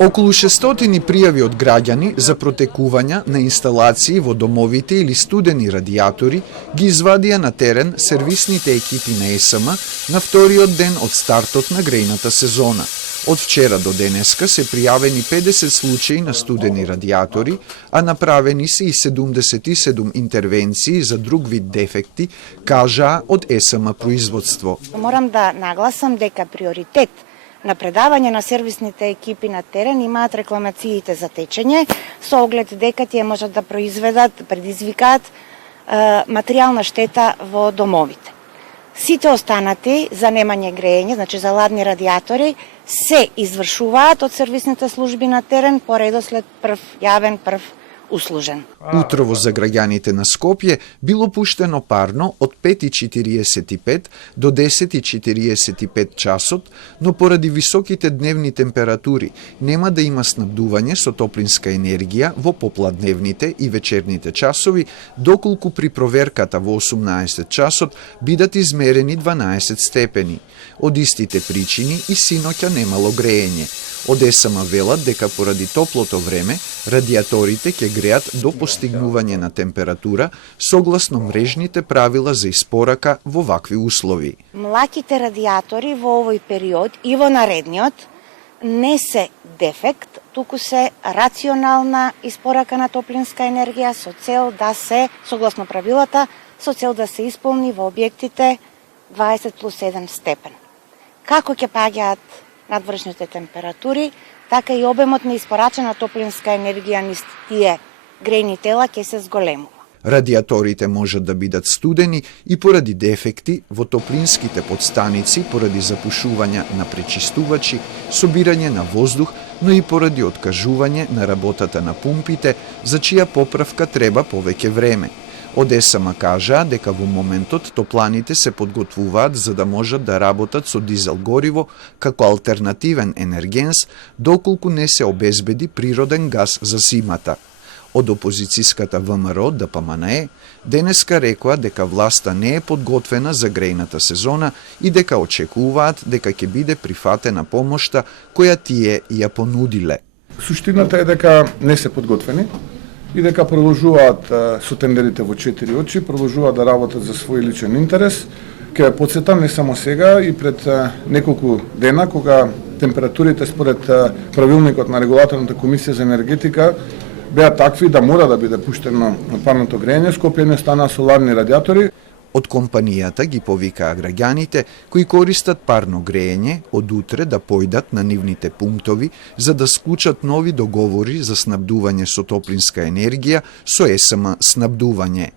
Околу 600 пријави од граѓани за протекувања на инсталации во домовите или студени радиатори ги извадија на терен сервисните екипи на ЕСМ на вториот ден од стартот на грејната сезона. Од вчера до денеска се пријавени 50 случаи на студени радиатори, а направени се и 77 интервенции за друг вид дефекти, кажаа од ЕСМ производство. Морам да нагласам дека приоритет на предавање на сервисните екипи на терен имаат рекламациите за течење, со оглед дека тие можат да предизвикаат материјална штета во домовите. Сите останати за немање грејење, значи за ладни радиатори, се извршуваат од сервисните служби на терен по редослед прв јавен, прв услужен. Утрово за граѓаните на Скопје било пуштено парно од 5:45 до 10:45 часот, но поради високите дневни температури нема да има снабдување со топлинска енергија во попладневните и вечерните часови, доколку при проверката во 18 часот бидат измерени 12 степени. Од истите причини и синоќа немало грејење. Од ЕСМ велат дека поради топлото време, радиаторите ќе греат до постигнување на температура согласно мрежните правила за испорака во вакви услови. Млаките радиатори во овој период и во наредниот не се дефект, туку се рационална испорака на топлинска енергија со цел да се, согласно правилата, со цел да се исполни во објектите 20+1 степен. Како ќе паѓаат надвршните температури, така и обемот на испорачена топлинска енергија низ тие грејни тела ќе се зголемува. Радиаторите можат да бидат студени и поради дефекти во топлинските подстаници, поради запушување на пречистувачи, собирање на воздух, но и поради откажување на работата на пумпите, за чија поправка треба повеќе време. Од ЕСМ кажаа дека во моментот топланите се подготвуваат за да можат да работат со дизел гориво како алтернативен енергенс, доколку не се обезбеди природен газ за зимата. Од опозицијската ВМРО ДПМНЕ денеска рекоа дека власта не е подготвена за грејната сезона и дека очекуваат дека ќе биде прифатена помошта која тие ја понудиле. Суштината е дека не се подготвени и дека продолжуваат со тендерите во 4 очи, продолжуваат да работат за свој личен интерес. Ке подсетам не само сега и пред неколку дена, кога температурите според правилникот на Регулаторната комисија за енергетика беа такви да мора да биде пуштено парното грејење, Скопје не стана соларни радиатори. Од компанијата ги повикаа граѓаните кои користат парно грејење од утре да појдат на нивните пунктови за да склучат нови договори за снабдување со топлинска енергија со ЕСМ снабдување.